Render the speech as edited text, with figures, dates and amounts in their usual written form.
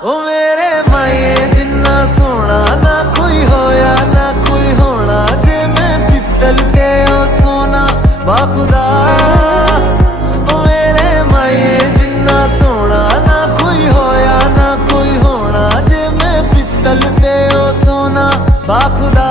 ओ मेरे माए जिन्ना सोना ना कोई होया ना कोई होना, जे मैं पित्तल ते ओ सोना बाखुदा। ओ मेरे माए जिन्ना सोना ना कोई होया ना कोई होना, जे मैं पित्तल ते ओ सोना बाखुदा।